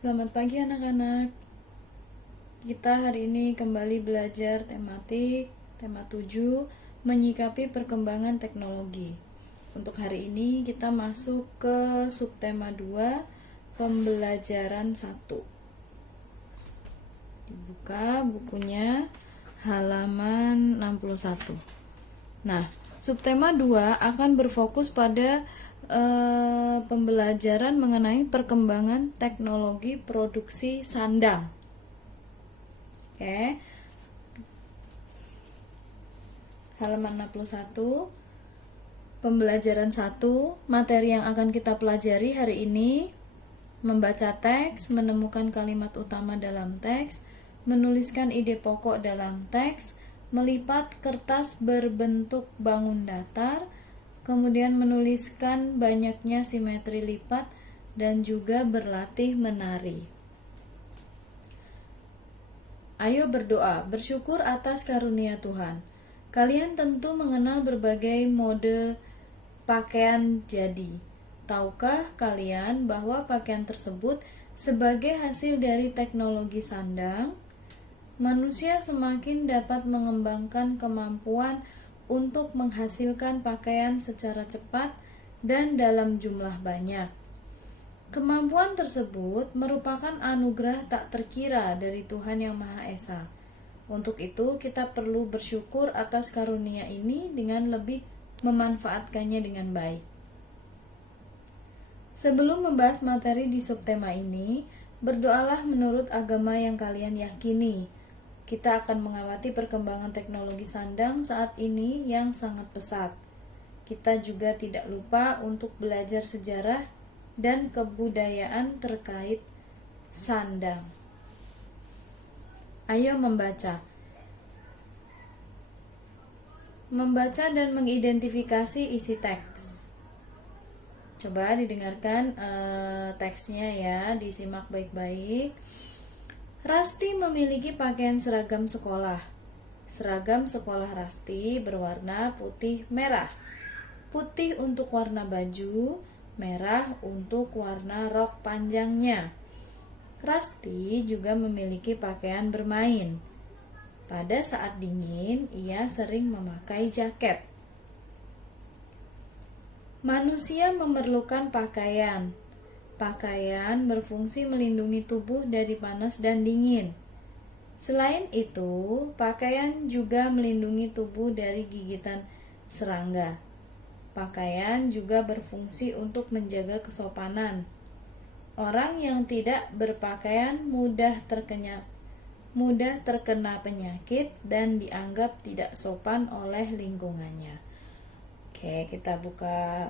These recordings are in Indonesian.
Selamat pagi anak-anak. Kita hari ini kembali belajar tematik tema 7, menyikapi perkembangan teknologi. Untuk hari ini kita masuk ke subtema 2, pembelajaran 1. Dibuka bukunya halaman 61. Nah, subtema 2 akan berfokus pada pembelajaran mengenai perkembangan teknologi produksi sandang. Oke. Halaman 61. Pembelajaran 1, materi yang akan kita pelajari hari ini: membaca teks, menemukan kalimat utama dalam teks, menuliskan ide pokok dalam teks, melipat kertas berbentuk bangun datar, kemudian menuliskan banyaknya simetri lipat, dan juga berlatih menari. Ayo berdoa, bersyukur atas karunia Tuhan. Kalian tentu mengenal berbagai mode pakaian jadi. Tahukah kalian bahwa pakaian tersebut sebagai hasil dari teknologi sandang? Manusia semakin dapat mengembangkan kemampuan untuk menghasilkan pakaian secara cepat dan dalam jumlah banyak. Kemampuan tersebut merupakan anugerah tak terkira dari Tuhan Yang Maha Esa. Untuk itu, kita perlu bersyukur atas karunia ini dengan lebih memanfaatkannya dengan baik. Sebelum membahas materi di subtema ini, berdoalah menurut agama yang kalian yakini. Kita akan mengamati perkembangan teknologi sandang saat ini yang sangat pesat. Kita juga tidak lupa untuk belajar sejarah dan kebudayaan terkait sandang. Ayo membaca. Membaca dan mengidentifikasi isi teks. Coba didengarkan teksnya ya, disimak baik-baik. Rasti memiliki pakaian seragam sekolah. Seragam sekolah Rasti berwarna putih merah. Putih untuk warna baju, merah untuk warna rok panjangnya. Rasti juga memiliki pakaian bermain. Pada saat dingin, ia sering memakai jaket. Manusia memerlukan pakaian. Pakaian berfungsi melindungi tubuh dari panas dan dingin. Selain itu, pakaian juga melindungi tubuh dari gigitan serangga. Pakaian juga berfungsi untuk menjaga kesopanan. Orang yang tidak berpakaian mudah terkena penyakit dan dianggap tidak sopan oleh lingkungannya. Oke, kita buka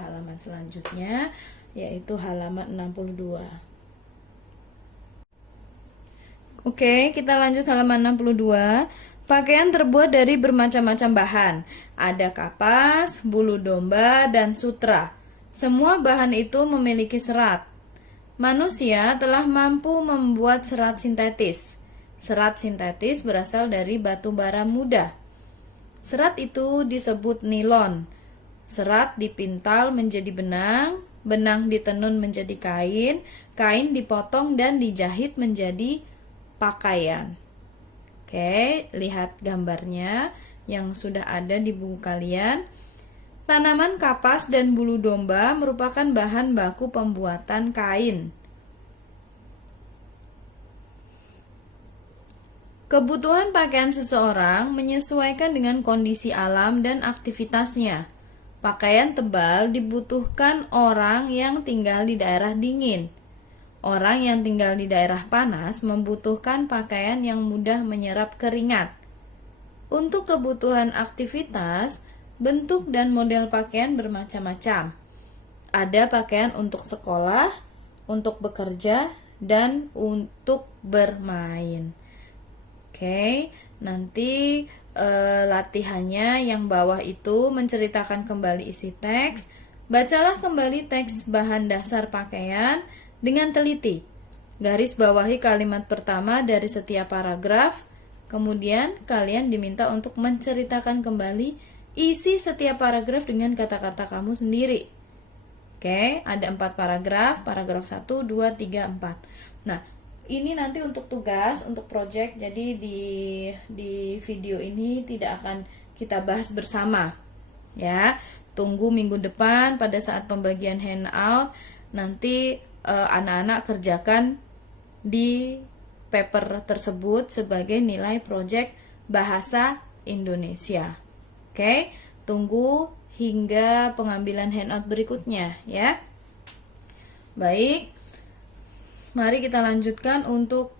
halaman selanjutnya, yaitu halaman 62. Oke, kita lanjut halaman 62. Pakaian terbuat dari bermacam-macam bahan. Ada kapas, bulu domba, dan sutra. Semua bahan itu memiliki serat. Manusia telah mampu membuat serat sintetis. Serat sintetis berasal dari batu bara muda. Serat itu disebut nilon. Serat dipintal menjadi benang, benang ditenun menjadi kain, kain dipotong dan dijahit menjadi pakaian. Oke, lihat gambarnya yang sudah ada di buku kalian. Tanaman kapas dan bulu domba merupakan bahan baku pembuatan kain. Kebutuhan pakaian seseorang menyesuaikan dengan kondisi alam dan aktivitasnya. Pakaian tebal dibutuhkan orang yang tinggal di daerah dingin. Orang yang tinggal di daerah panas membutuhkan pakaian yang mudah menyerap keringat. Untuk kebutuhan aktivitas, bentuk dan model pakaian bermacam-macam. Ada pakaian untuk sekolah, untuk bekerja, dan untuk bermain. Oke, nanti latihannya yang bawah itu menceritakan kembali isi teks. Bacalah kembali teks bahan dasar pakaian dengan teliti. Garis bawahi kalimat pertama dari setiap paragraf. Kemudian kalian diminta untuk menceritakan kembali isi setiap paragraf dengan kata-kata kamu sendiri. Oke. Oke, ada 4 paragraf, paragraf 1, 2, 3, 4. Nah, ini nanti untuk tugas, untuk project, jadi di video ini tidak akan kita bahas bersama. Ya, tunggu minggu depan pada saat pembagian handout, nanti anak-anak kerjakan di paper tersebut sebagai nilai project bahasa Indonesia. Oke, tunggu hingga pengambilan handout berikutnya ya. Baik, mari kita lanjutkan untuk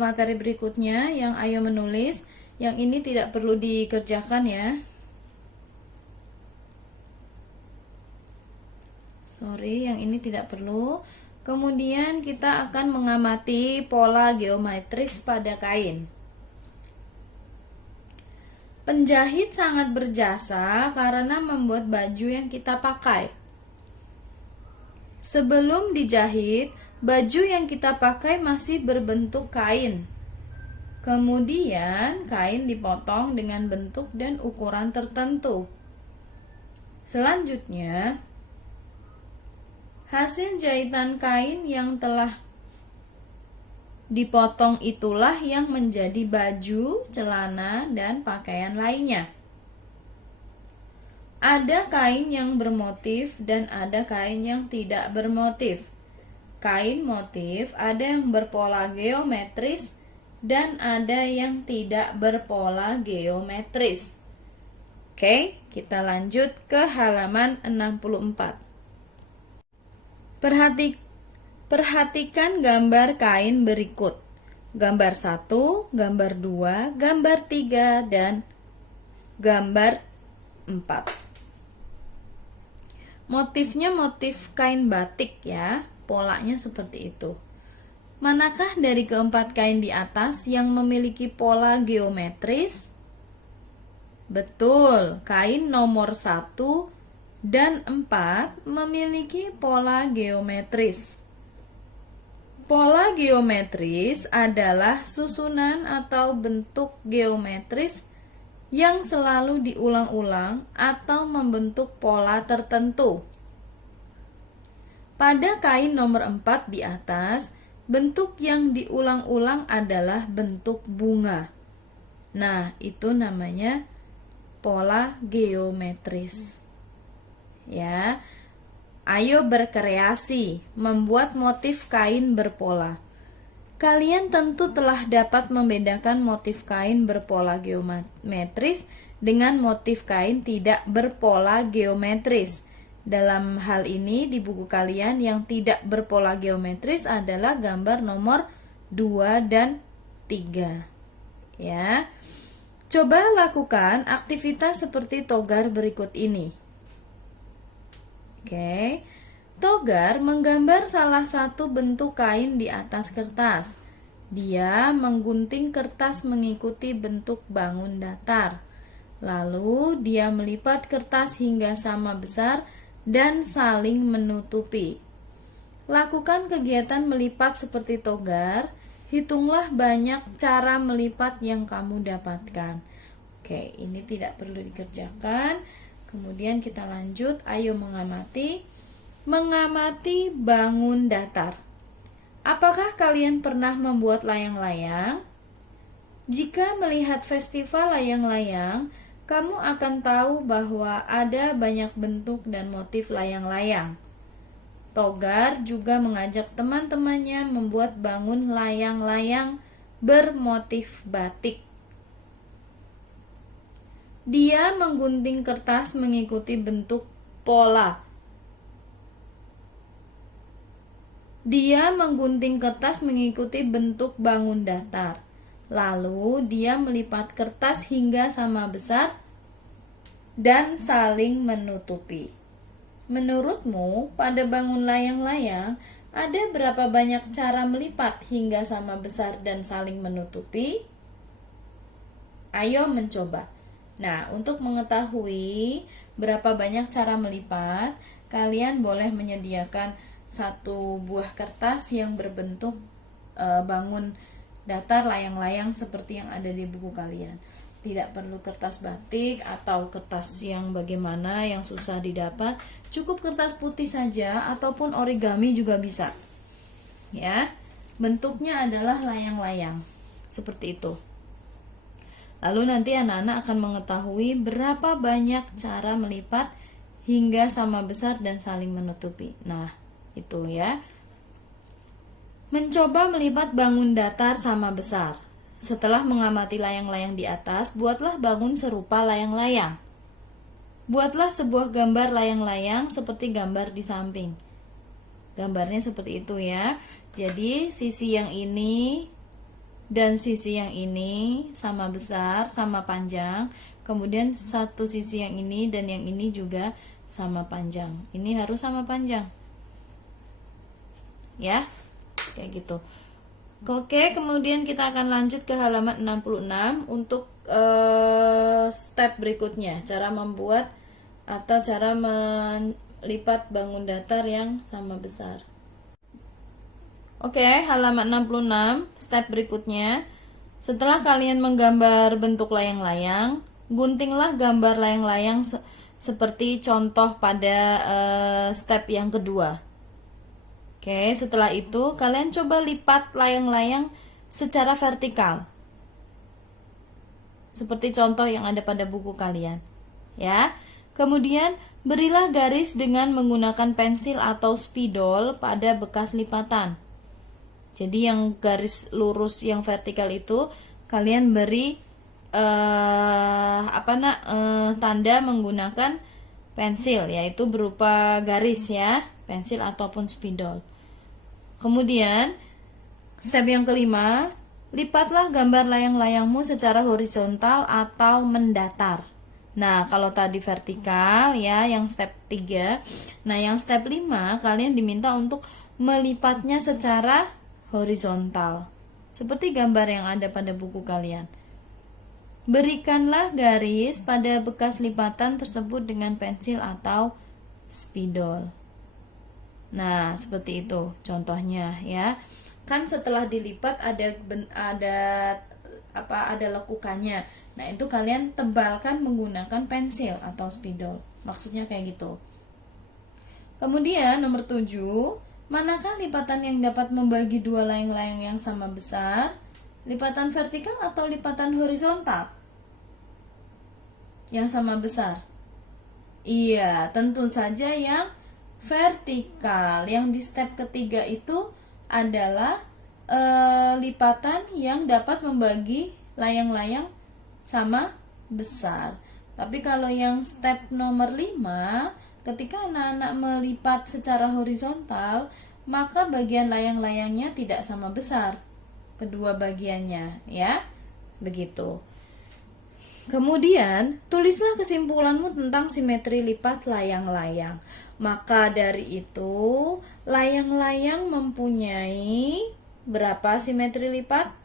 materi berikutnya yang ayo menulis. Yang ini tidak perlu dikerjakan ya. Sorry, yang ini tidak perlu. Kemudian kita akan mengamati pola geometris pada kain. Penjahit sangat berjasa karena membuat baju yang kita pakai. Sebelum dijahit, baju yang kita pakai masih berbentuk kain. Kemudian, kain dipotong dengan bentuk dan ukuran tertentu. Selanjutnya, hasil jahitan kain yang telah dipotong itulah yang menjadi baju, celana, dan pakaian lainnya. Ada kain yang bermotif dan ada kain yang tidak bermotif. Kain motif ada yang berpola geometris dan ada yang tidak berpola geometris. Oke, kita lanjut ke halaman 64. Perhatikan gambar kain berikut. Gambar 1, gambar 2, gambar 3, dan gambar 4. Motifnya motif kain batik ya, polanya seperti itu. Manakah dari keempat kain di atas yang memiliki pola geometris? Betul, kain nomor 1 dan 4 memiliki pola geometris. Pola geometris adalah susunan atau bentuk geometris yang selalu diulang-ulang atau membentuk pola tertentu. Pada kain nomor 4 di atas, bentuk yang diulang-ulang adalah bentuk bunga. Nah, itu namanya pola geometris. Ya. Ayo berkreasi, membuat motif kain berpola. Kalian tentu telah dapat membedakan motif kain berpola geometris dengan motif kain tidak berpola geometris. Dalam hal ini di buku kalian yang tidak berpola geometris adalah gambar nomor 2 dan 3. Ya. Coba lakukan aktivitas seperti Togar berikut ini. Oke, Togar menggambar salah satu bentuk kain di atas kertas. Dia menggunting kertas mengikuti bentuk bangun datar. Lalu dia melipat kertas hingga sama besar dan saling menutupi. Lakukan kegiatan melipat seperti Togar. Hitunglah banyak cara melipat yang kamu dapatkan. Oke, ini tidak perlu dikerjakan. Kemudian kita lanjut, ayo mengamati bangun datar. Apakah kalian pernah membuat layang-layang? Jika melihat festival layang-layang, kamu akan tahu bahwa ada banyak bentuk dan motif layang-layang. Togar juga mengajak teman-temannya membuat bangun layang-layang bermotif batik. Dia menggunting kertas mengikuti bentuk pola. Dia menggunting kertas mengikuti bentuk bangun datar. Lalu dia melipat kertas hingga sama besar dan saling menutupi. Menurutmu, pada bangun layang-layang, ada berapa banyak cara melipat hingga sama besar dan saling menutupi? Ayo mencoba. Nah, untuk mengetahui berapa banyak cara melipat, kalian boleh menyediakan satu buah kertas yang berbentuk bangun datar layang-layang seperti yang ada di buku kalian. Tidak perlu kertas batik atau kertas yang bagaimana yang susah didapat, cukup kertas putih saja ataupun origami juga bisa. Ya. Bentuknya adalah layang-layang. Seperti itu. Lalu nanti anak-anak akan mengetahui berapa banyak cara melipat hingga sama besar dan saling menutupi. Nah, itu ya. Mencoba melipat bangun datar sama besar. Setelah mengamati layang-layang di atas, buatlah bangun serupa layang-layang. Buatlah sebuah gambar layang-layang seperti gambar di samping. Gambarnya seperti itu ya. Jadi sisi yang ini dan sisi yang ini sama besar, sama panjang. Kemudian satu sisi yang ini dan yang ini juga sama panjang. Ini harus sama panjang. Ya, kayak gitu. Oke, kemudian kita akan lanjut ke halaman 66 untuk step berikutnya, cara membuat atau cara melipat bangun datar yang sama besar. Oke, halaman 66, step berikutnya. Setelah kalian menggambar bentuk layang-layang, guntinglah gambar layang-layang seperti contoh pada step yang kedua. Oke, setelah itu kalian coba lipat layang-layang secara vertikal. Seperti contoh yang ada pada buku kalian. Ya. Kemudian berilah garis dengan menggunakan pensil atau spidol pada bekas lipatan. Jadi yang garis lurus yang vertikal itu kalian beri tanda menggunakan pensil, yaitu berupa garis ya, pensil ataupun spidol. Kemudian step yang kelima, lipatlah gambar layang-layangmu secara horizontal atau mendatar. Nah, kalau tadi vertikal ya, yang step 3. Nah, yang step 5 kalian diminta untuk melipatnya secara horizontal. Seperti gambar yang ada pada buku kalian. Berikanlah garis pada bekas lipatan tersebut dengan pensil atau spidol. Nah, seperti itu contohnya ya. Kan setelah dilipat ada lekukannya. Nah, itu kalian tebalkan menggunakan pensil atau spidol. Maksudnya kayak gitu. Kemudian nomor 7, manakah lipatan yang dapat membagi dua layang-layang yang sama besar? Lipatan vertikal atau lipatan horizontal? Yang sama besar. Iya, tentu saja yang vertikal. Yang di step ketiga itu adalah lipatan yang dapat membagi layang-layang sama besar. Tapi kalau yang step nomor 5, ketika anak-anak melipat secara horizontal, maka bagian layang-layangnya tidak sama besar kedua bagiannya, ya. Begitu. Kemudian, tulislah kesimpulanmu tentang simetri lipat layang-layang. Maka dari itu, layang-layang mempunyai berapa simetri lipat?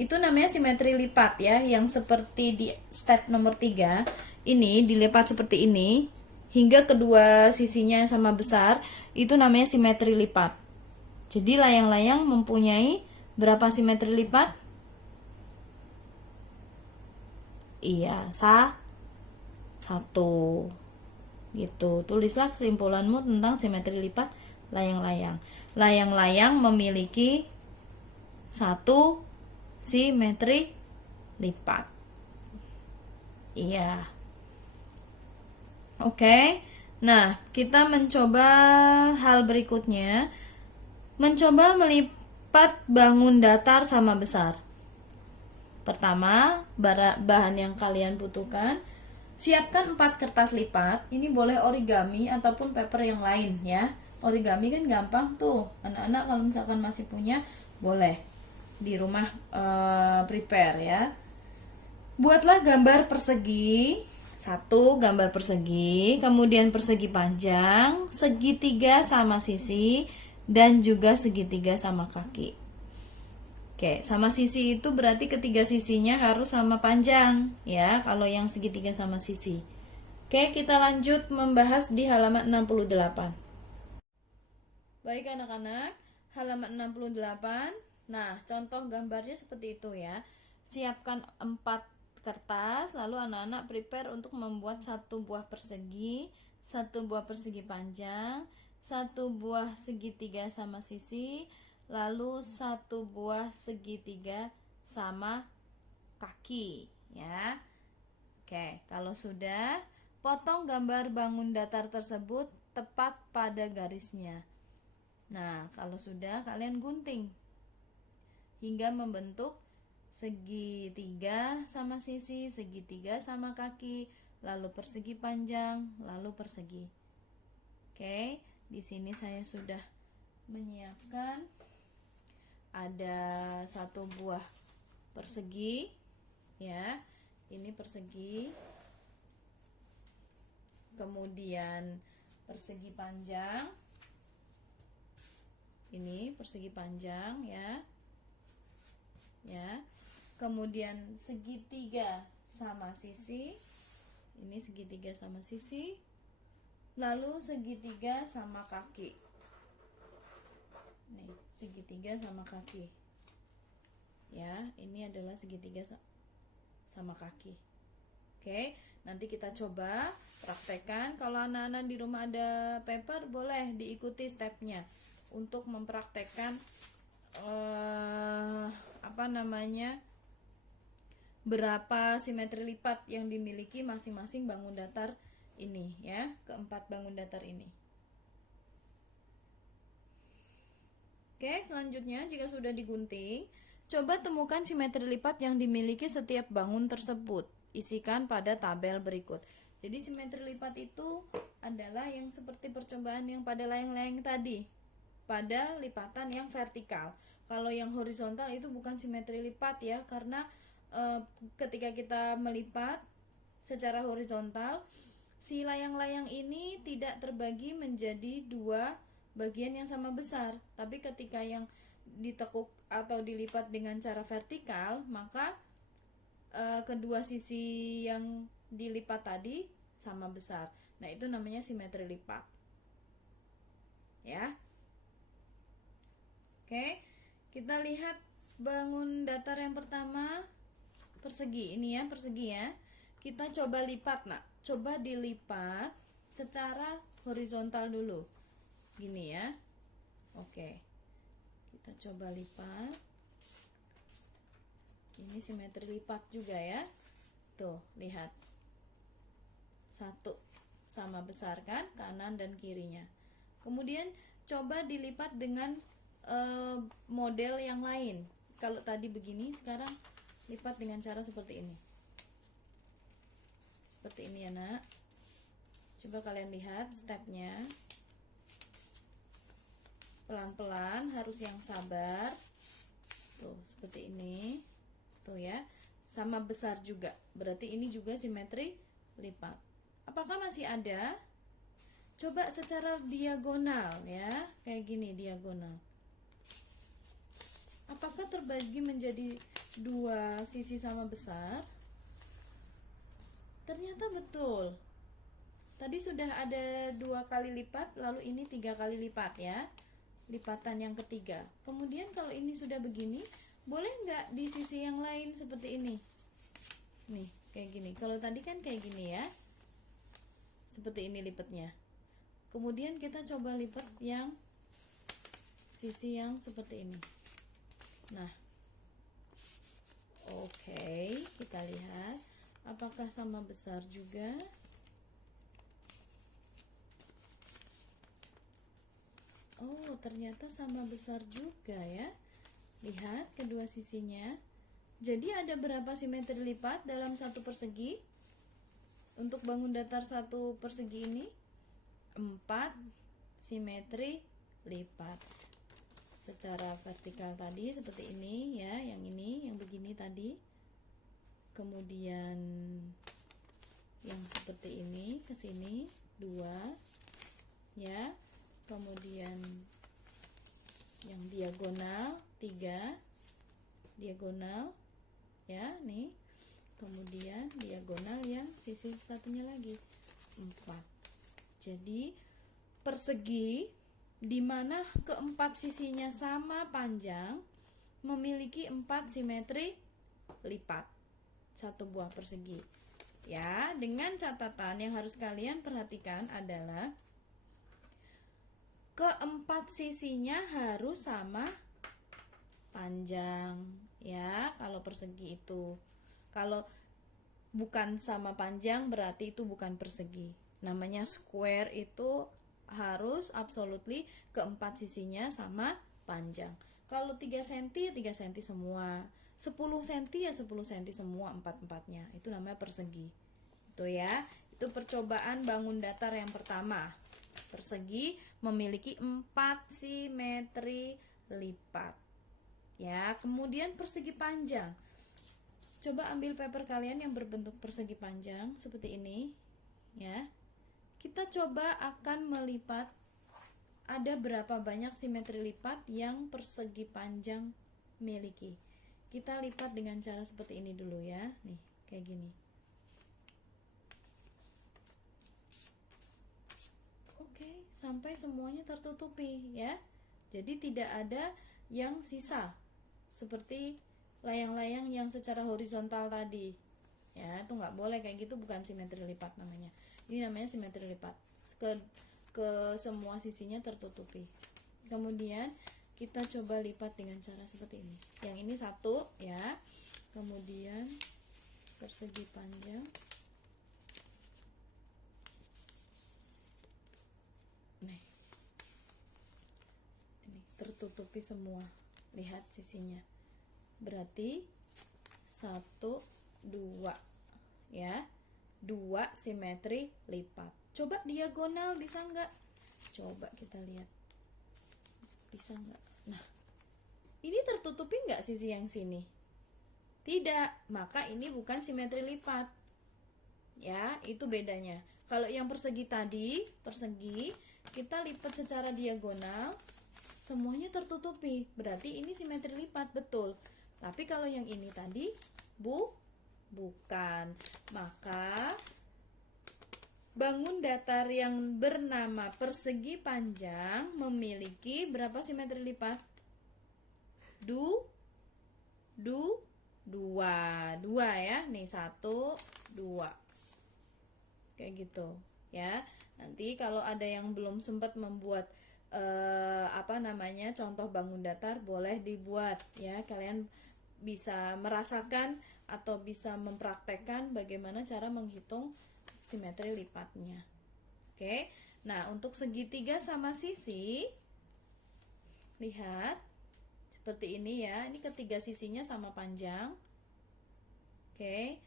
Itu namanya simetri lipat ya, yang seperti di step nomor 3. Ini dilipat seperti ini, hingga kedua sisinya yang sama besar, itu namanya simetri lipat. Jadi layang-layang mempunyai berapa simetri lipat? Iya, satu. Gitu. Tulislah kesimpulanmu tentang simetri lipat layang-layang. Layang-layang memiliki satu simetri lipat. Iya. Oke. Nah, kita mencoba hal berikutnya. Mencoba melipat bangun datar sama besar. Pertama, bahan yang kalian butuhkan, siapkan 4 kertas lipat. Ini boleh origami ataupun paper yang lain ya. Origami kan gampang tuh. Anak-anak kalau misalkan masih punya, boleh di rumah prepare ya. Buatlah gambar persegi. 1 gambar persegi, kemudian persegi panjang, segitiga sama sisi, dan juga segitiga sama kaki. Oke, sama sisi itu berarti ketiga sisinya harus sama panjang ya, kalau yang segitiga sama sisi. Oke, kita lanjut membahas di halaman 68. Baik anak-anak, halaman 68. Nah, contoh gambarnya seperti itu ya. Siapkan 4 kertas, lalu anak-anak prepare untuk membuat satu buah persegi panjang, satu buah segitiga sama sisi, lalu satu buah segitiga sama kaki, ya. Oke, kalau sudah, potong gambar bangun datar tersebut tepat pada garisnya. Nah, kalau sudah, kalian gunting hingga membentuk segitiga sama sisi, segitiga sama kaki, lalu persegi panjang, lalu persegi. Oke, di sini saya sudah menyiapkan ada satu buah persegi, ya. Ini persegi. Kemudian persegi panjang. Ini persegi panjang, ya. Ya. Kemudian segitiga sama sisi. Ini segitiga sama sisi. Lalu segitiga sama kaki. Nih, segitiga sama kaki. Ya, ini adalah segitiga sama kaki. Oke, nanti kita coba praktekkan. Kalau anak-anak di rumah ada paper, boleh diikuti stepnya untuk mempraktekkan berapa simetri lipat yang dimiliki masing-masing bangun datar ini, ya, keempat bangun datar ini. Oke, selanjutnya jika sudah digunting, coba temukan simetri lipat yang dimiliki setiap bangun tersebut. Isikan pada tabel berikut. Jadi simetri lipat itu adalah yang seperti percobaan yang pada layang-layang tadi, pada lipatan yang vertikal. Kalau yang horizontal itu bukan simetri lipat, ya, karena ketika kita melipat secara horizontal, si layang-layang ini tidak terbagi menjadi dua bagian yang sama besar, tapi ketika yang ditekuk atau dilipat dengan cara vertikal, maka kedua sisi yang dilipat tadi sama besar. Nah, itu namanya simetri lipat, ya. Oke, kita lihat bangun datar yang pertama, persegi. Ini ya, persegi, ya. Kita coba lipat, nak. Coba dilipat secara horizontal dulu, gini, ya. Oke, kita coba lipat. Ini simetri lipat juga, ya. Tuh, lihat, satu sama besar kan, kanan dan kirinya. Kemudian coba dilipat dengan model yang lain. Kalau tadi begini, sekarang lipat dengan cara seperti ini. Seperti ini, ya, nak. Coba kalian lihat stepnya. Pelan-pelan, harus yang sabar. Tuh, seperti ini. Tuh, ya. Sama besar juga. Berarti ini juga simetri lipat. Apakah masih ada? Coba secara diagonal, ya. Kayak gini, diagonal. Apakah terbagi menjadi dua sisi sama besar? Ternyata betul. Tadi sudah ada 2 kali lipat, lalu ini 3 kali lipat, ya. Lipatan yang ketiga. Kemudian kalau ini sudah begini, boleh nggak di sisi yang lain seperti ini? Nih, kayak gini. Kalau tadi kan kayak gini, ya. Seperti ini lipatnya. Kemudian kita coba lipat yang sisi yang seperti ini. Nah, oke, kita lihat apakah sama besar juga. Oh, ternyata sama besar juga, ya. Lihat kedua sisinya. Jadi ada berapa simetri lipat dalam satu persegi? Untuk bangun datar satu persegi ini 4 simetri lipat. Secara vertikal tadi seperti ini, ya, yang ini, yang begini tadi. Kemudian yang seperti ini ke sini 2, ya. Kemudian yang diagonal 3, diagonal, ya, nih. Kemudian diagonal yang sisi satunya lagi 4. Jadi persegi di mana keempat sisinya sama panjang memiliki 4 simetri lipat. satu buah persegi. Ya, dengan catatan yang harus kalian perhatikan adalah keempat sisinya harus sama panjang ya, kalau persegi itu. Kalau bukan sama panjang berarti itu bukan persegi. Namanya square itu harus absolutely keempat sisinya sama panjang. Kalau 3 cm, 3 cm semua. 10 cm ya 10 cm semua empat-empatnya. Itu namanya persegi. Itu ya. Itu percobaan bangun datar yang pertama. Persegi memiliki 4 simetri lipat. Ya, kemudian persegi panjang. Coba ambil paper kalian yang berbentuk persegi panjang seperti ini, ya. Kita coba akan melipat ada berapa banyak simetri lipat yang persegi panjang miliki. Kita lipat dengan cara seperti ini dulu ya. Nih, kayak gini. Oke, sampai semuanya tertutupi ya. Jadi tidak ada yang sisa. Seperti layang-layang yang secara horizontal tadi. Ya, itu nggak boleh kayak gitu, bukan simetri lipat namanya. Ini namanya simetri lipat. Ke semua sisinya tertutupi. Kemudian kita coba lipat dengan cara seperti ini. Yang ini satu ya. Kemudian persegi panjang. Nih. Ini tertutupi semua. Lihat sisinya. Berarti 1, 2 ya. 2 simetri lipat. Coba diagonal bisa nggak? Coba kita lihat. Bisa nggak? Nah, ini tertutupi nggak sisi yang sini? Tidak, maka ini bukan simetri lipat. Ya, itu bedanya. Kalau yang persegi tadi, persegi, kita lipat secara diagonal, semuanya tertutupi. Berarti ini simetri lipat, betul. Tapi kalau yang ini tadi, bukan. Maka bangun datar yang bernama persegi panjang memiliki berapa simetri lipat? Dua ya. Nih 1, 2. Kayak gitu ya. Nanti kalau ada yang belum sempat membuat contoh bangun datar, boleh dibuat ya. Kalian bisa merasakan atau bisa mempraktekkan bagaimana cara menghitung simetri lipatnya. Oke. Nah, untuk segitiga sama sisi, lihat seperti ini ya. Ini ketiga sisinya sama panjang. Oke.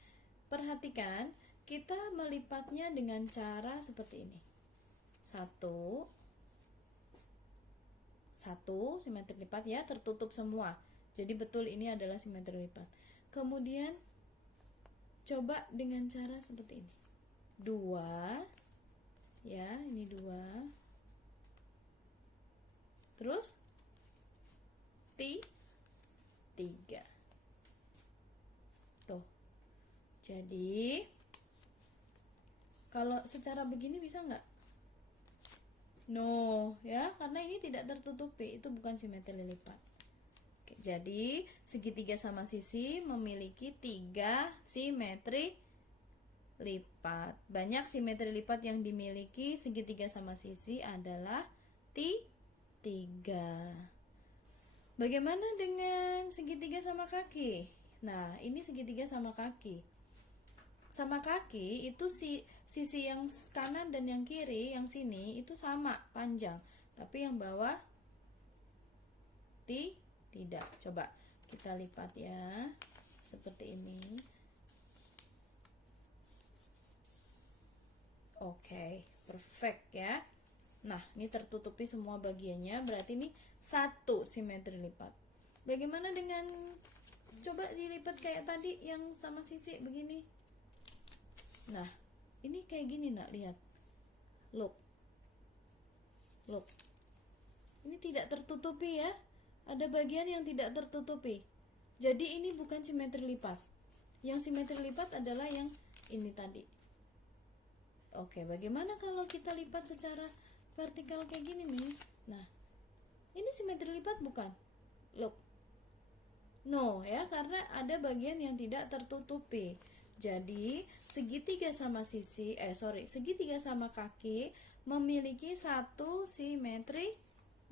Perhatikan, kita melipatnya dengan cara seperti ini. Satu simetri lipat ya, tertutup semua. Jadi betul ini adalah simetri lipat. Kemudian coba dengan cara seperti ini. 2 ya, ini 2. Terus 3. Tuh. Jadi kalau secara begini bisa nggak? No, ya, karena ini tidak tertutupi, itu bukan simetri lipat. Oke, jadi segitiga sama sisi memiliki 3 simetri lipat. Banyak simetri lipat yang dimiliki segitiga sama sisi adalah 3. Bagaimana dengan segitiga sama kaki? Nah, ini segitiga sama kaki. Sama kaki itu sisi yang kanan dan yang kiri, yang sini itu sama panjang, tapi yang bawah tidak. Coba kita lipat ya, seperti ini. Oke, perfect ya. Nah, ini tertutupi semua bagiannya, berarti ini 1 simetri lipat. Bagaimana dengan coba dilipat kayak tadi yang sama sisi begini? Nah, ini kayak gini nak, lihat. Look. Ini tidak tertutupi ya. Ada bagian yang tidak tertutupi. Jadi ini bukan simetri lipat. Yang simetri lipat adalah yang ini tadi. Oke, bagaimana kalau kita lipat secara vertikal kayak gini, Miss? Nah, ini simetri lipat bukan? Look. No ya, karena ada bagian yang tidak tertutupi. Jadi segitiga sama segitiga sama kaki memiliki satu simetri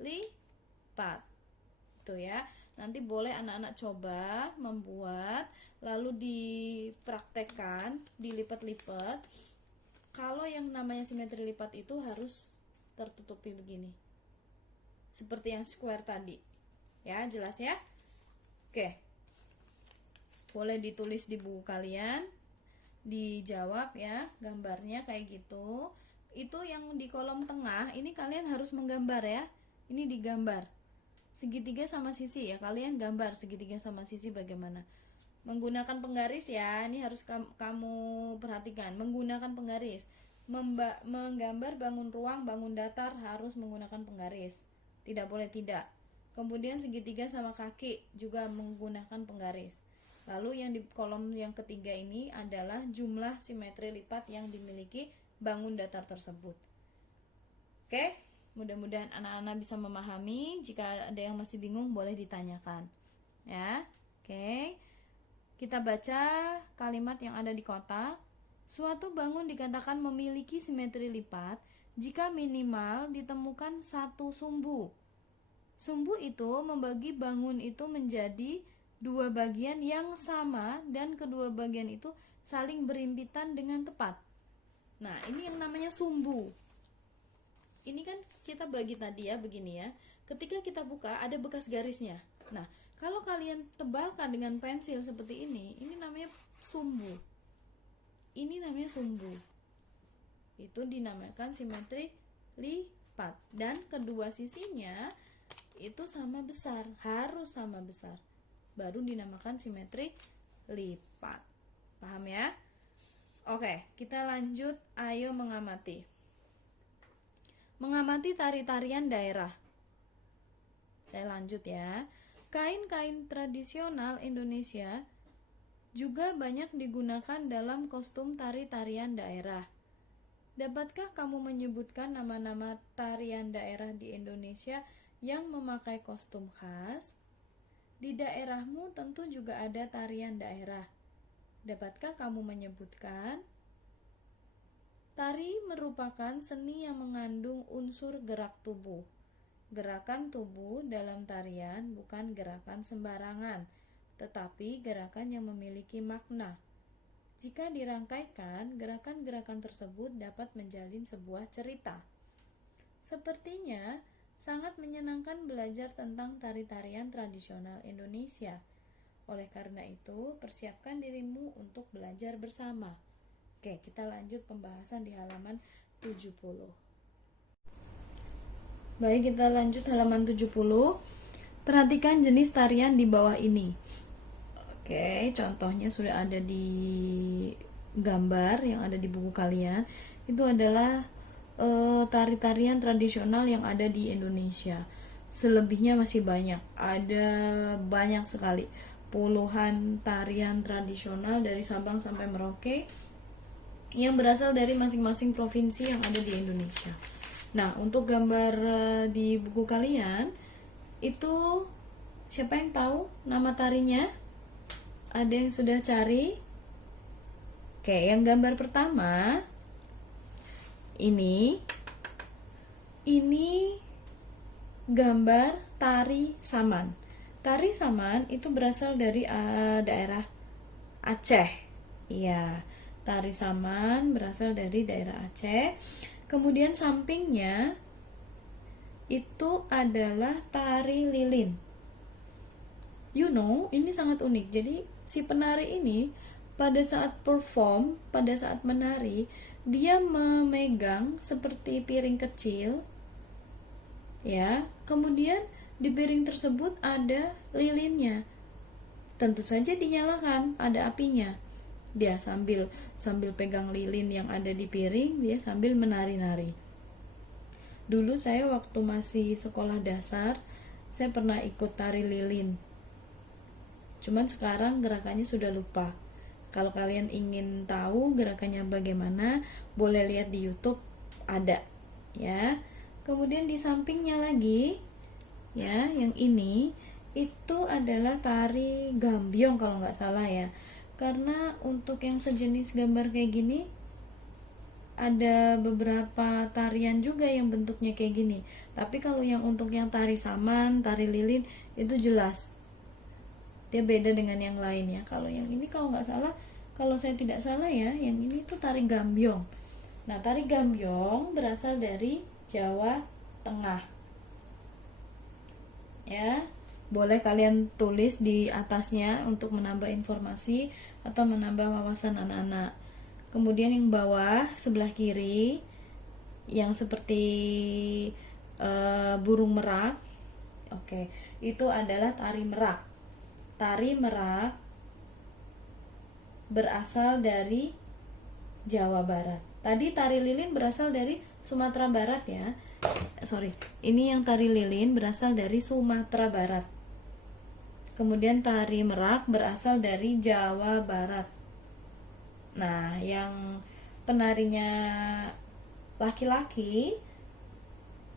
lipat. Tuh ya. Nanti boleh anak-anak coba membuat lalu dipraktekkan, dilipat-lipat. Kalau yang namanya simetri lipat itu harus tertutupi begini. Seperti yang square tadi. Ya, jelas ya? Oke. Boleh ditulis di buku kalian, dijawab ya, gambarnya kayak gitu. Itu yang di kolom tengah, ini kalian harus menggambar ya. Ini digambar. Segitiga sama sisi ya, kalian gambar segitiga sama sisi bagaimana. Menggunakan penggaris ya, ini harus kamu perhatikan. Menggunakan penggaris. Menggambar bangun ruang, bangun datar harus menggunakan penggaris. Tidak boleh tidak. Kemudian segitiga sama kaki juga menggunakan penggaris. Lalu yang di kolom yang ketiga ini adalah jumlah simetri lipat yang dimiliki bangun datar tersebut. Oke, mudah-mudahan anak-anak bisa memahami. Jika ada yang masih bingung boleh ditanyakan. Ya, oke. Kita baca kalimat yang ada di kotak. Suatu bangun dikatakan memiliki simetri lipat jika minimal ditemukan satu sumbu. Sumbu itu membagi bangun itu menjadi dua bagian yang sama dan kedua bagian itu saling berimpitan dengan tepat. Nah, ini yang namanya sumbu. Ini kan kita bagi tadi ya, begini ya. Ketika kita buka ada bekas garisnya. Nah, kalau kalian tebalkan dengan pensil seperti ini namanya sumbu. Ini namanya sumbu. Itu dinamakan simetri lipat. Dan kedua sisinya itu sama besar, harus sama besar. Baru dinamakan simetri lipat. Paham ya? Oke, kita lanjut. Ayo mengamati. Mengamati tari-tarian daerah. Saya lanjut ya. Kain-kain tradisional Indonesia juga banyak digunakan dalam kostum tari-tarian daerah. Dapatkah kamu menyebutkan nama-nama tarian daerah di Indonesia yang memakai kostum khas? Di daerahmu tentu juga ada tarian daerah. Dapatkah kamu menyebutkan? Tari merupakan seni yang mengandung unsur gerak tubuh. Gerakan tubuh dalam tarian bukan gerakan sembarangan, tetapi gerakan yang memiliki makna. Jika dirangkaikan, gerakan-gerakan tersebut dapat menjalin sebuah cerita. Sepertinya sangat menyenangkan belajar tentang tari-tarian tradisional Indonesia. Oleh karena itu, persiapkan dirimu untuk belajar bersama. Oke, kita lanjut pembahasan di halaman 70. Baik, kita lanjut halaman 70. Perhatikan jenis tarian di bawah ini. Oke, contohnya sudah ada di gambar yang ada di buku kalian. Itu adalah tari-tarian tradisional yang ada di Indonesia. Selebihnya masih banyak. Ada banyak sekali. Puluhan tarian tradisional dari Sabang sampai Merauke yang berasal dari masing-masing provinsi yang ada di Indonesia. Nah, untuk gambar di buku kalian itu siapa yang tahu nama tarinya? Ada yang sudah cari? Oke, yang gambar pertama ini gambar tari saman. Tari saman itu berasal dari daerah Aceh. Iya, tari saman berasal dari daerah Aceh. Kemudian sampingnya itu adalah tari lilin. Ini sangat unik. Jadi si penari ini pada saat perform, pada saat menari, dia memegang seperti piring kecil. Ya, kemudian di piring tersebut ada lilinnya. Tentu saja dinyalakan, ada apinya. Dia sambil pegang lilin yang ada di piring, dia sambil menari-nari. Dulu saya waktu masih sekolah dasar, saya pernah ikut tari lilin. Cuman sekarang gerakannya sudah lupa. Kalau kalian ingin tahu gerakannya bagaimana, boleh lihat di YouTube, ada ya. Kemudian di sampingnya lagi ya, yang ini itu adalah tari gambyong kalau nggak salah ya. Karena untuk yang sejenis gambar kayak gini ada beberapa tarian juga yang bentuknya kayak gini. Tapi kalau yang untuk yang tari saman, tari lilin itu jelas dia beda dengan yang lain ya. Kalau yang ini kalau nggak salah, kalau saya tidak salah ya, yang ini tuh tari gambyong. Nah, tari gambyong berasal dari Jawa Tengah. Ya, boleh kalian tulis di atasnya untuk menambah informasi atau menambah wawasan anak-anak. Kemudian yang bawah sebelah kiri yang seperti burung merak. Oke, itu adalah tari merak. Tari merak berasal dari Jawa Barat. Tadi tari lilin berasal dari Sumatera Barat ya. Ini yang tari lilin berasal dari Sumatera Barat. Kemudian tari merak berasal dari Jawa Barat. Nah, yang penarinya laki-laki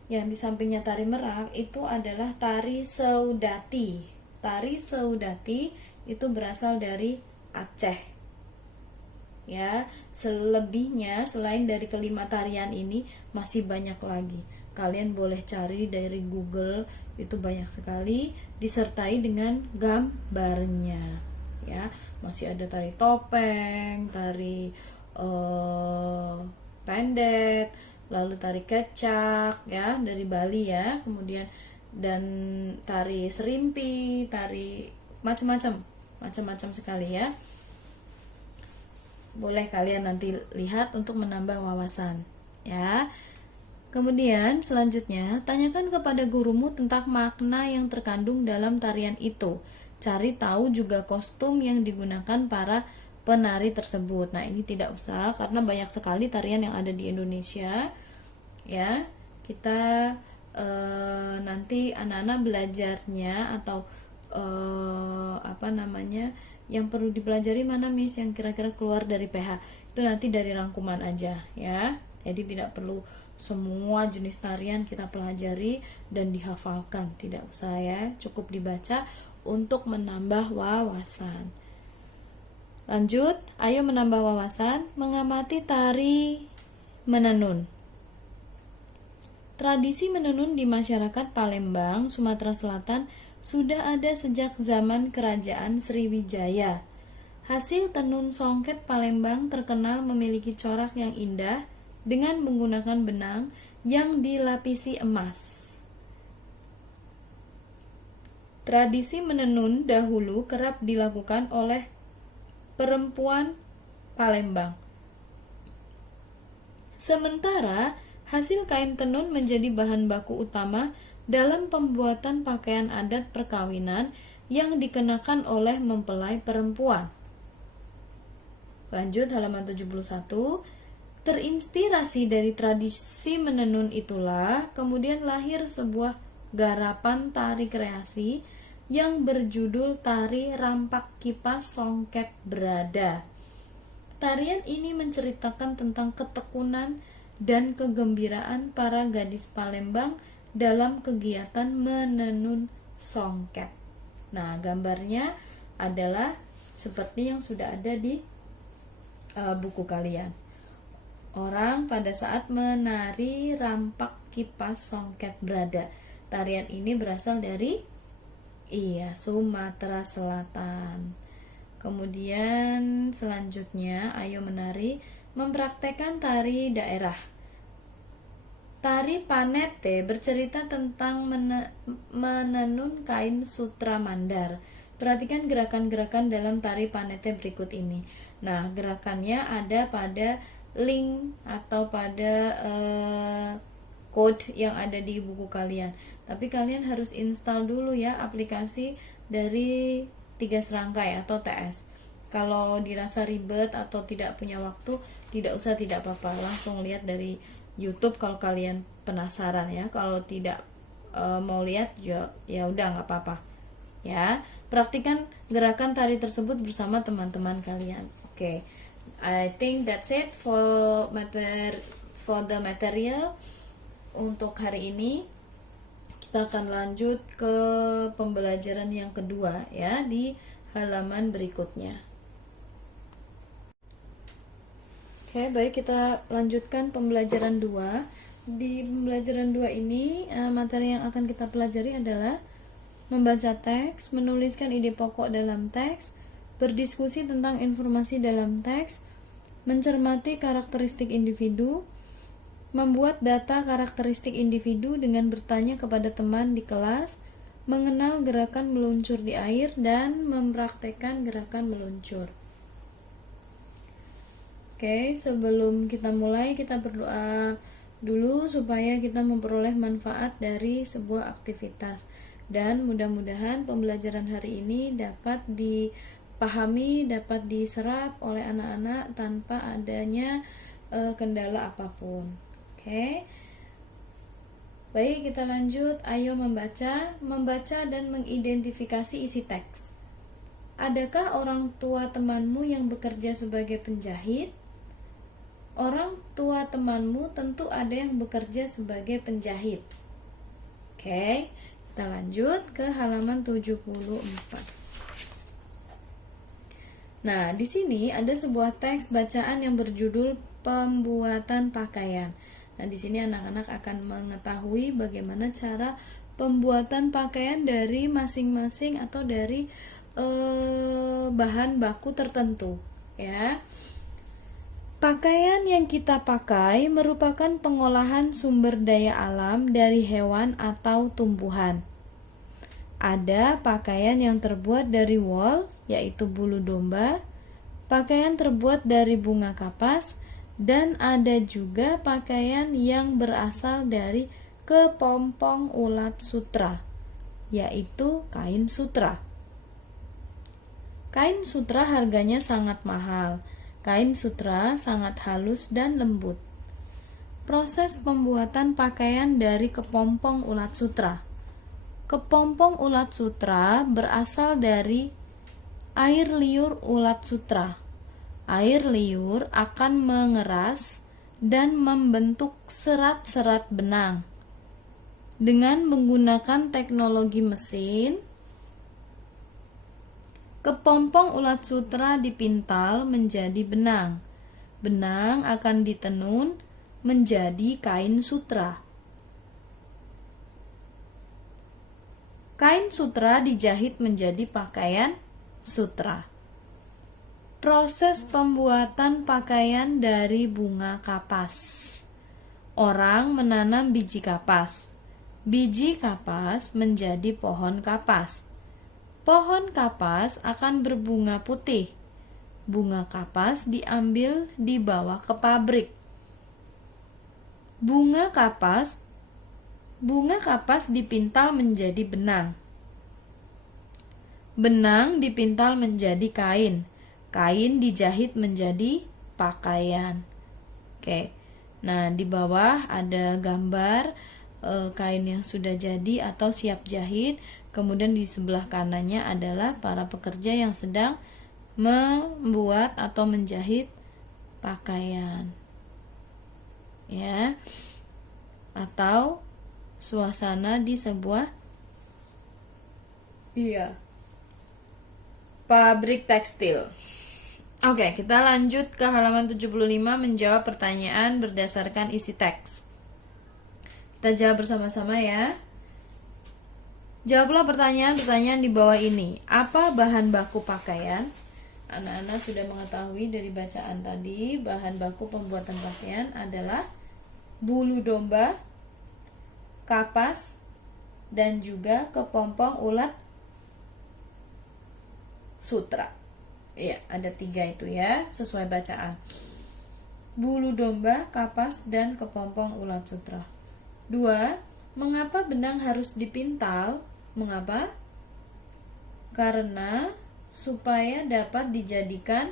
yang di sampingnya tari merak itu adalah tari Saudati. Tari Saudati itu berasal dari Aceh. Ya, selebihnya selain dari kelima tarian ini masih banyak lagi. Kalian boleh cari dari Google, itu banyak sekali disertai dengan gambarnya. Ya, masih ada tari topeng, tari pendet, lalu tari kecak ya dari Bali ya, kemudian dan tari serimpi, tari macam-macam sekali ya. Boleh kalian nanti lihat untuk menambah wawasan ya. Kemudian selanjutnya, tanyakan kepada gurumu tentang makna yang terkandung dalam tarian itu. Cari tahu juga kostum yang digunakan para penari tersebut. Nah, ini tidak usah karena banyak sekali tarian yang ada di Indonesia. Ya, kita nanti anak-anak belajarnya atau yang perlu dipelajari mana Miss yang kira-kira keluar dari PH. Itu nanti dari rangkuman aja ya. Jadi tidak perlu semua jenis tarian kita pelajari dan dihafalkan, tidak usah ya, cukup dibaca untuk menambah wawasan. Lanjut, ayo menambah wawasan, mengamati tari menenun. Tradisi menenun di masyarakat Palembang, Sumatera Selatan sudah ada sejak zaman Kerajaan Sriwijaya. Hasil tenun songket Palembang terkenal memiliki corak yang indah dengan menggunakan benang yang dilapisi emas. Tradisi menenun dahulu kerap dilakukan oleh perempuan Palembang. Sementara hasil kain tenun menjadi bahan baku utama dalam pembuatan pakaian adat perkawinan yang dikenakan oleh mempelai perempuan. Lanjut halaman 71. Terinspirasi dari tradisi menenun itulah kemudian lahir sebuah garapan tari kreasi yang berjudul Tari Rampak Kipas Songket Brada. Tarian ini menceritakan tentang ketekunan dan kegembiraan para gadis Palembang dalam kegiatan menenun songket. Nah, gambarnya adalah seperti yang sudah ada di buku kalian. Orang pada saat menari rampak kipas songket brada. Tarian ini berasal dari Sumatera Selatan. Kemudian selanjutnya ayo menari mempraktekkan tari daerah. Tari Panete bercerita tentang menenun kain sutra mandar. Perhatikan gerakan-gerakan dalam tari Panete berikut ini. Nah, gerakannya ada pada link atau pada code yang ada di buku kalian. Tapi kalian harus install dulu ya aplikasi dari 3 serangkai atau TS. Kalau dirasa ribet atau tidak punya waktu, tidak usah, tidak apa-apa, langsung lihat dari YouTube kalau kalian penasaran ya. Kalau tidak mau lihat ya udah nggak apa-apa. Ya, praktikan gerakan tari tersebut bersama teman-teman kalian. Oke. I think that's it for the material untuk hari ini. Kita akan lanjut ke pembelajaran yang kedua ya di halaman berikutnya. Oke, baik, kita lanjutkan pembelajaran 2. Di pembelajaran 2 ini materi yang akan kita pelajari adalah membaca teks, menuliskan ide pokok dalam teks, berdiskusi tentang informasi dalam teks, mencermati karakteristik individu, membuat data karakteristik individu dengan bertanya kepada teman di kelas, mengenal gerakan meluncur di air, dan mempraktekkan gerakan meluncur. Oke, sebelum kita mulai, kita berdoa dulu supaya kita memperoleh manfaat dari sebuah aktivitas. Dan mudah-mudahan pembelajaran hari ini dapat dipahami, dapat diserap oleh anak-anak tanpa adanya kendala apapun. Oke. Baik, kita lanjut. Ayo membaca dan mengidentifikasi isi teks. Adakah orang tua temanmu yang bekerja sebagai penjahit? Orang tua temanmu tentu ada yang bekerja sebagai penjahit. Oke, kita lanjut ke halaman 74. Nah, di sini ada sebuah teks bacaan yang berjudul pembuatan pakaian. Nah, di sini anak-anak akan mengetahui bagaimana cara pembuatan pakaian dari masing-masing atau dari bahan baku tertentu, ya. Pakaian yang kita pakai merupakan pengolahan sumber daya alam dari hewan atau tumbuhan. Ada pakaian yang terbuat dari wol, yaitu bulu domba, pakaian terbuat dari bunga kapas, dan ada juga pakaian yang berasal dari kepompong ulat sutra, yaitu kain sutra. Kain sutra harganya sangat mahal. Kain sutra sangat halus dan lembut. Proses pembuatan pakaian dari kepompong ulat sutra. Kepompong ulat sutra berasal dari air liur ulat sutra. Air liur akan mengeras dan membentuk serat-serat benang. Dengan menggunakan teknologi mesin, kepompong ulat sutra dipintal menjadi benang. Benang akan ditenun menjadi kain sutra. Kain sutra dijahit menjadi pakaian sutra. Proses pembuatan pakaian dari bunga kapas. Orang menanam biji kapas. Biji kapas menjadi pohon kapas. Pohon kapas akan berbunga putih. Bunga kapas diambil dibawa ke pabrik. Bunga kapas dipintal menjadi benang. Benang dipintal menjadi kain. Kain dijahit menjadi pakaian. Oke. Nah, di bawah ada gambar kain yang sudah jadi atau siap jahit. Kemudian di sebelah kanannya adalah para pekerja yang sedang membuat atau menjahit pakaian. Ya. Atau suasana di sebuah pabrik tekstil. Oke, kita lanjut ke halaman 75 menjawab pertanyaan berdasarkan isi teks. Kita jawab bersama-sama ya. Jawablah pertanyaan-pertanyaan di bawah ini. Apa bahan baku pakaian? Anak-anak sudah mengetahui dari bacaan tadi, bahan baku pembuatan pakaian adalah bulu domba, kapas, dan juga kepompong ulat sutra. Ya, ada 3 itu ya, sesuai bacaan. Bulu domba, kapas, dan kepompong ulat sutra. 2. Mengapa benang harus dipintal? Mengapa? Karena supaya dapat dijadikan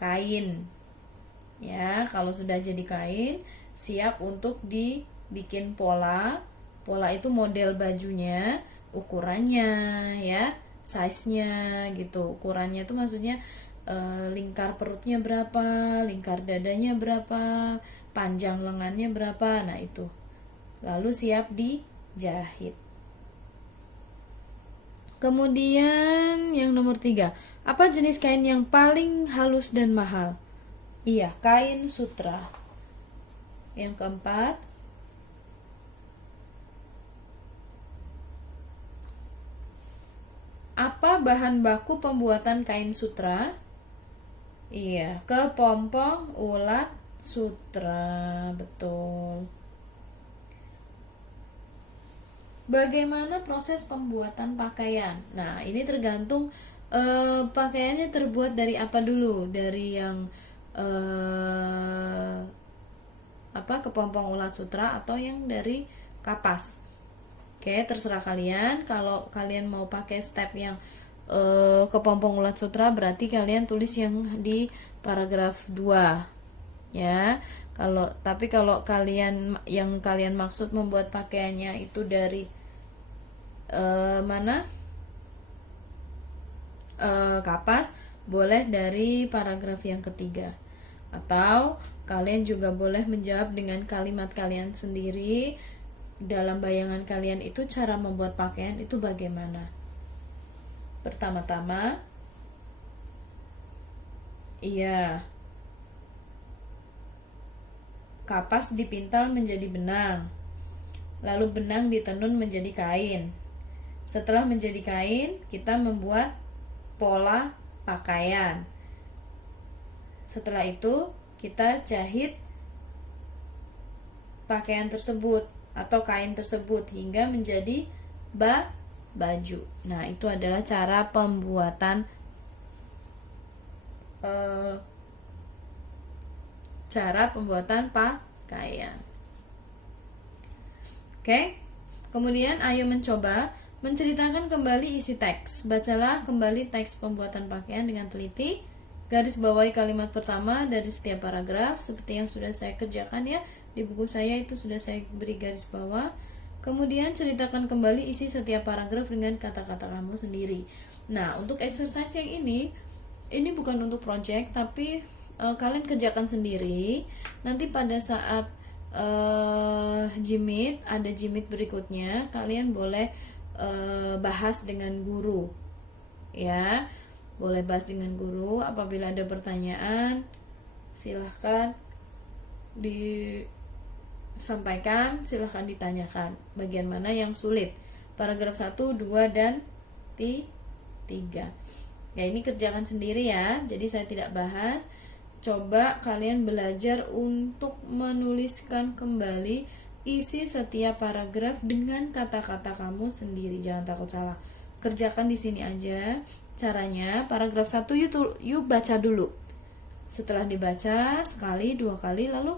kain. Ya, kalau sudah jadi kain, siap untuk dibikin pola. Pola itu model bajunya, ukurannya ya, size-nya gitu. Ukurannya itu maksudnya lingkar perutnya berapa, lingkar dadanya berapa, panjang lengannya berapa. Nah, itu. Lalu siap dijahit. Kemudian yang nomor 3, apa jenis kain yang paling halus dan mahal? Iya, kain sutra. Yang keempat, apa bahan baku pembuatan kain sutra? Iya, kepompong, ulat, sutra. Betul. Bagaimana proses pembuatan pakaian? Nah, ini tergantung pakaiannya terbuat dari apa dulu? Dari yang kepompong ulat sutra atau yang dari kapas. Oke, terserah kalian. Kalau kalian mau pakai step yang kepompong ulat sutra, berarti kalian tulis yang di paragraf 2. Ya. Tapi kalau kalian maksud membuat pakaiannya itu dari kapas, boleh dari paragraf yang ketiga. Atau kalian juga boleh menjawab dengan kalimat kalian sendiri. Dalam bayangan kalian itu cara membuat pakaian itu bagaimana? Pertama-tama, iya, kapas dipintal menjadi benang, lalu benang ditenun menjadi kain. Setelah menjadi kain, kita membuat pola pakaian. Setelah itu, kita jahit pakaian tersebut atau kain tersebut hingga menjadi baju. Nah, itu adalah cara pembuatan pakaian. Oke. Kemudian ayo mencoba menceritakan kembali isi teks. Bacalah kembali teks pembuatan pakaian dengan teliti. Garis bawahi kalimat pertama dari setiap paragraf seperti yang sudah saya kerjakan ya. Di buku saya itu sudah saya beri garis bawah. Kemudian ceritakan kembali isi setiap paragraf dengan kata-kata kamu sendiri. Nah, untuk exercise yang ini bukan untuk project, tapi kalian kerjakan sendiri. Nanti pada saat jimit, ada jimit berikutnya, kalian boleh bahas dengan guru. Ya, boleh bahas dengan guru. Apabila ada pertanyaan, silahkan disampaikan, silahkan ditanyakan bagian mana yang sulit. Paragraf 1, 2, dan 3. Ya, ini kerjakan sendiri ya, jadi saya tidak bahas. Coba kalian belajar untuk menuliskan kembali isi setiap paragraf dengan kata-kata kamu sendiri. Jangan takut salah. Kerjakan di sini aja. Caranya, paragraf 1 yuk baca dulu. Setelah dibaca sekali, 2 kali, lalu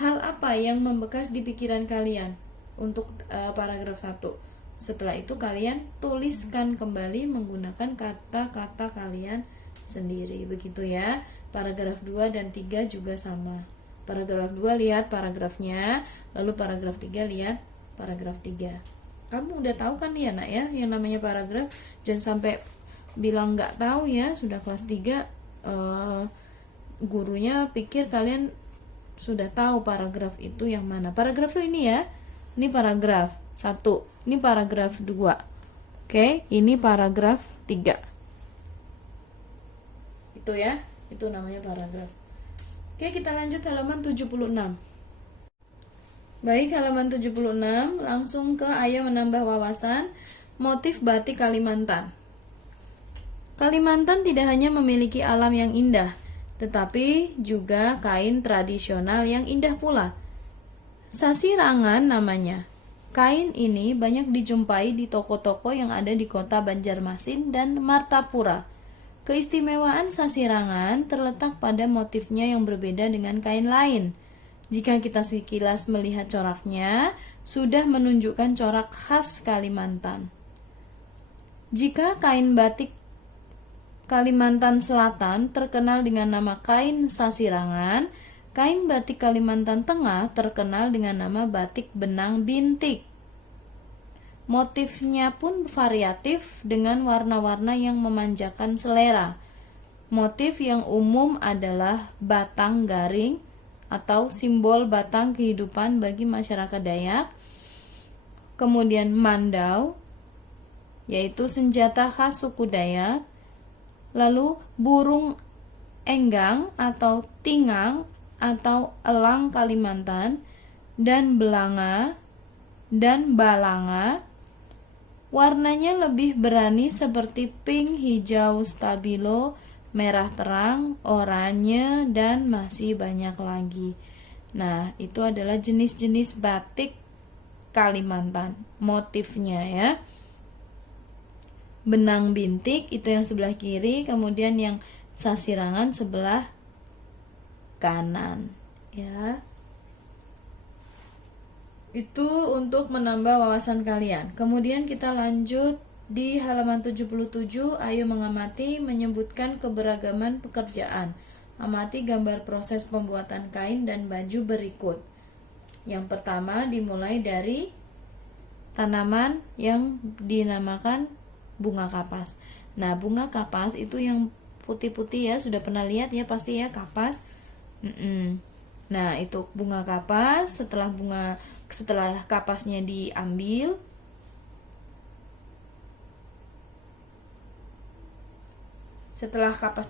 hal apa yang membekas di pikiran kalian untuk paragraf 1? Setelah itu kalian tuliskan kembali menggunakan kata-kata kalian sendiri. Begitu ya. Paragraf 2 dan 3 juga sama. Paragraf 2 lihat paragrafnya, lalu paragraf 3 lihat paragraf 3. Kamu udah tahu kan ya nak ya, yang namanya paragraf. Jangan sampai bilang nggak tahu ya, sudah kelas 3 gurunya pikir kalian sudah tahu paragraf itu yang mana. Paragraf itu ini ya. Ini paragraf 1, ini paragraf 2. Oke, ini paragraf 3. Itu ya. Itu namanya paragraf. Oke, kita lanjut halaman 76. Baik, halaman 76, langsung ke Ayah menambah wawasan motif batik Kalimantan. Kalimantan tidak hanya memiliki alam yang indah, tetapi juga kain tradisional yang indah pula. Sasirangan namanya. Kain ini banyak dijumpai di toko-toko yang ada di kota Banjarmasin dan Martapura. Keistimewaan sasirangan terletak pada motifnya yang berbeda dengan kain lain. Jika kita sekilas melihat coraknya, sudah menunjukkan corak khas Kalimantan. Jika kain batik Kalimantan Selatan terkenal dengan nama kain sasirangan, kain batik Kalimantan Tengah terkenal dengan nama batik benang bintik. Motifnya pun variatif dengan warna-warna yang memanjakan selera. Motif yang umum adalah batang garing atau simbol batang kehidupan bagi masyarakat Dayak. Kemudian mandau, yaitu senjata khas suku Dayak. Lalu burung enggang atau tingang atau elang Kalimantan, dan belanga dan balanga. Warnanya lebih berani seperti pink, hijau, stabilo, merah terang, oranye, dan masih banyak lagi. Nah, itu adalah jenis-jenis batik Kalimantan, motifnya ya. Benang bintik itu yang sebelah kiri, kemudian yang sasirangan sebelah kanan ya. Itu untuk menambah wawasan kalian. Kemudian kita lanjut di halaman 77. Ayo mengamati, menyebutkan keberagaman pekerjaan. Amati gambar proses pembuatan kain dan baju berikut. Yang pertama dimulai dari tanaman yang dinamakan bunga kapas. Nah, bunga kapas itu yang putih-putih ya, sudah pernah lihat ya pasti ya, kapas. Nah, itu bunga kapas. Setelah kapasnya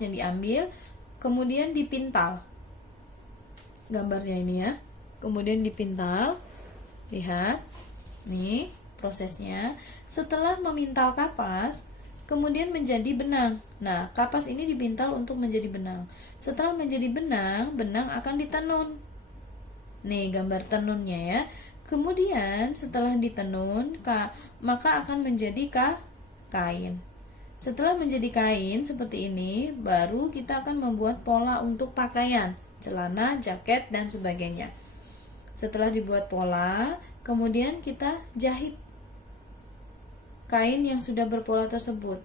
diambil, kemudian dipintal. Gambarnya ini ya. Kemudian dipintal. Lihat. Nih prosesnya. Setelah memintal kapas, kemudian menjadi benang. Nah, kapas ini dipintal untuk menjadi benang. Setelah menjadi benang, benang akan ditenun. Nih gambar tenunnya ya. Kemudian setelah ditenun, maka akan menjadi kain. Setelah menjadi kain seperti ini, baru kita akan membuat pola untuk pakaian, celana, jaket, dan sebagainya. Setelah dibuat pola, kemudian kita jahit kain yang sudah berpola tersebut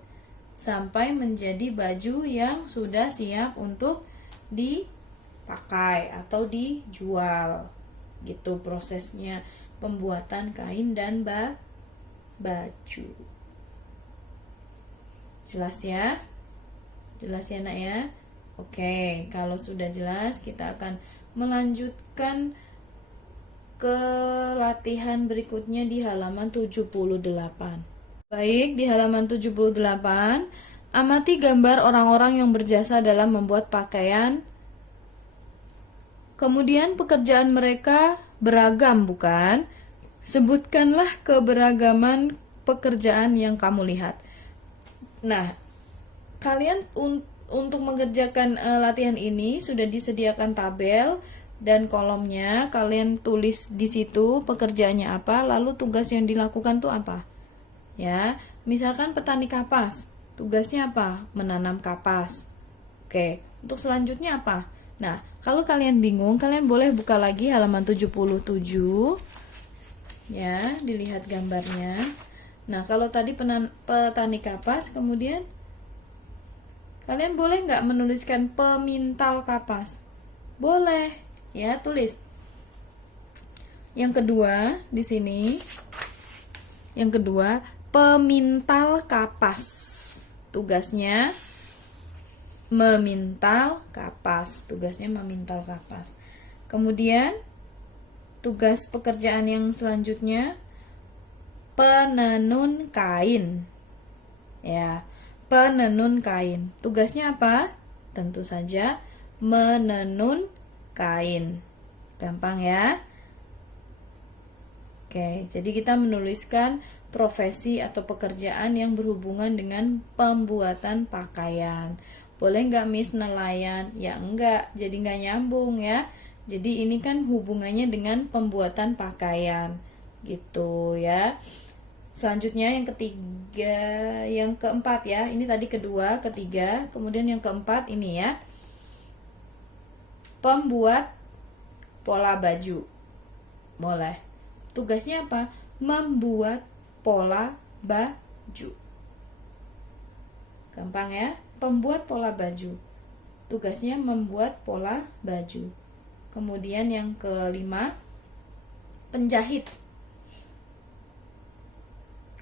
sampai menjadi baju yang sudah siap untuk dipakai atau dijual. Gitu prosesnya pembuatan kain dan baju. Jelas ya? Jelas ya nak ya? Oke, kalau sudah jelas kita akan melanjutkan ke latihan berikutnya di halaman 78. Baik, di halaman 78, amati gambar orang-orang yang berjasa dalam membuat pakaian. Kemudian pekerjaan mereka beragam, bukan? Sebutkanlah keberagaman pekerjaan yang kamu lihat. Nah, kalian untuk mengerjakan latihan ini sudah disediakan tabel dan kolomnya. Kalian tulis di situ pekerjaannya apa, lalu tugas yang dilakukan tuh apa. Ya, misalkan petani kapas, tugasnya apa? Menanam kapas. Oke, untuk selanjutnya apa? Nah, kalau kalian bingung, kalian boleh buka lagi halaman 77. Ya, dilihat gambarnya. Nah, kalau tadi petani kapas, kemudian kalian boleh nggak menuliskan pemintal kapas? Boleh, ya, tulis. Yang kedua, di sini. Yang kedua, pemintal kapas. Tugasnya memintal kapas. Kemudian tugas pekerjaan yang selanjutnya penenun kain. Ya, penenun kain. Tugasnya apa? Tentu saja menenun kain. Gampang ya? Oke, jadi kita menuliskan profesi atau pekerjaan yang berhubungan dengan pembuatan pakaian. Boleh nggak Miss nelayan? Ya enggak, jadi nggak nyambung ya. Jadi ini kan hubungannya dengan pembuatan pakaian gitu ya. Selanjutnya yang ketiga, yang keempat ya. Ini tadi kedua, ketiga, kemudian yang keempat ini ya. Pembuat pola baju. Boleh. Tugasnya apa? Membuat pola baju. Gampang ya? Pembuat pola baju. Tugasnya membuat pola baju. Kemudian yang kelima, penjahit.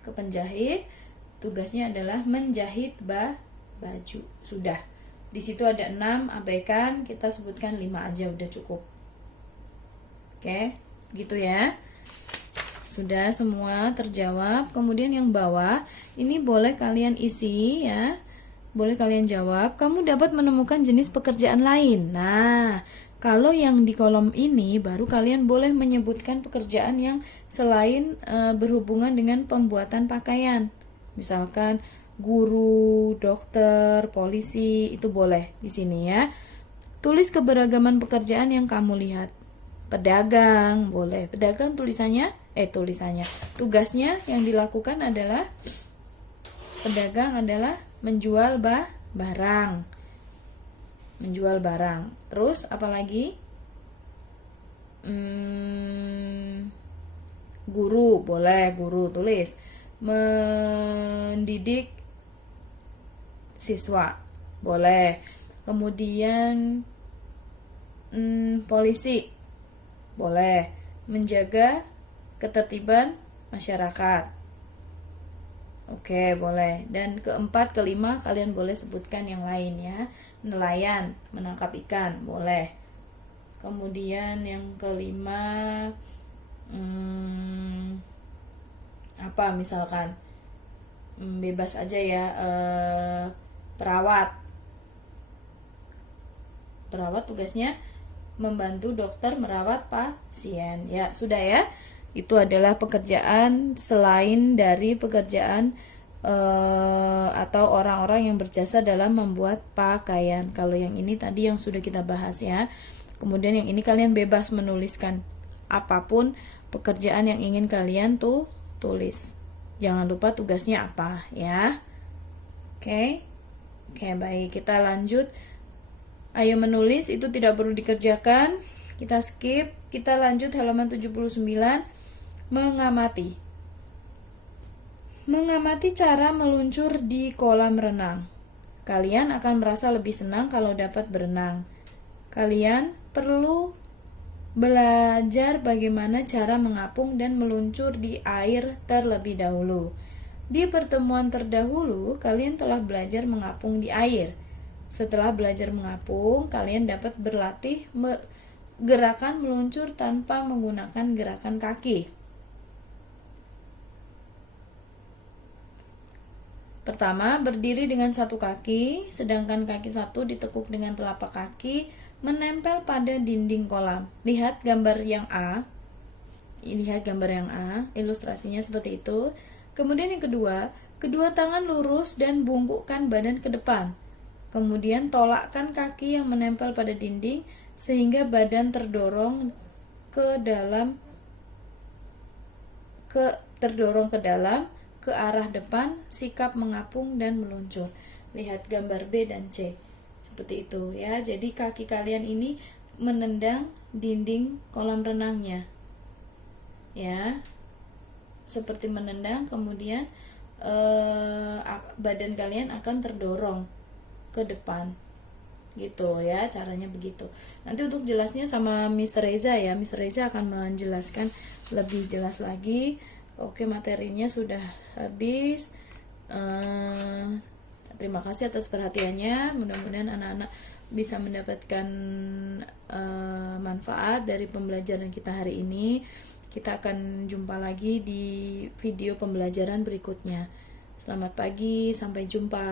Penjahit, tugasnya adalah menjahit baju. Sudah. Di situ ada 6, abaikan, kita sebutkan 5 aja udah cukup. Oke, gitu ya. Sudah semua terjawab. Kemudian yang bawah ini boleh kalian isi ya. Boleh kalian jawab. Kamu dapat menemukan jenis pekerjaan lain. Nah, kalau yang di kolom ini baru kalian boleh menyebutkan pekerjaan yang selain berhubungan dengan pembuatan pakaian. Misalkan guru, dokter, polisi, itu boleh di sini ya. Tulis keberagaman pekerjaan yang kamu lihat. Pedagang, boleh. Pedagang tugasnya yang dilakukan adalah pedagang adalah menjual barang. Menjual barang. Terus apalagi? Guru, boleh, guru tulis. Mendidik siswa, boleh. Kemudian polisi, boleh. Menjaga ketertiban masyarakat, oke, boleh. Dan keempat, kelima kalian boleh sebutkan yang lain ya. Nelayan, menangkap ikan, boleh. Kemudian yang kelima, apa misalkan, bebas aja ya, perawat tugasnya membantu dokter merawat pasien. Ya, sudah ya. Itu adalah pekerjaan selain dari pekerjaan atau orang-orang yang berjasa dalam membuat pakaian. Kalau yang ini tadi yang sudah kita bahas ya. Kemudian yang ini kalian bebas menuliskan apapun pekerjaan yang ingin kalian tulis. Jangan lupa tugasnya apa ya. Oke, baik, kita lanjut. Ayo menulis, itu tidak perlu dikerjakan. Kita skip, kita lanjut halaman 79. Mengamati. Mengamati cara meluncur di kolam renang. Kalian akan merasa lebih senang kalau dapat berenang. Kalian perlu belajar bagaimana cara mengapung dan meluncur di air terlebih dahulu. Di pertemuan terdahulu, kalian telah belajar mengapung di air. Setelah belajar mengapung, kalian dapat berlatih gerakan meluncur tanpa menggunakan gerakan kaki. Pertama, berdiri dengan satu kaki, sedangkan kaki satu ditekuk dengan telapak kaki, menempel pada dinding kolam. Lihat gambar yang A, ilustrasinya seperti itu. Kemudian yang kedua, kedua tangan lurus dan bungkukkan badan ke depan. Kemudian tolakkan kaki yang menempel pada dinding sehingga badan terdorong ke dalam ke arah depan, sikap mengapung dan meluncur. Lihat gambar B dan C. Seperti itu ya. Jadi kaki kalian ini menendang dinding kolam renangnya. Ya. Seperti menendang, kemudian badan kalian akan terdorong ke depan gitu ya, caranya begitu. Nanti untuk jelasnya sama Mr. Reza ya, Mr. Reza akan menjelaskan lebih jelas lagi. Oke, materinya sudah habis. Terima kasih atas perhatiannya. Mudah-mudahan anak-anak bisa mendapatkan manfaat dari pembelajaran kita hari ini. Kita akan jumpa lagi di video pembelajaran berikutnya. Selamat pagi, sampai jumpa.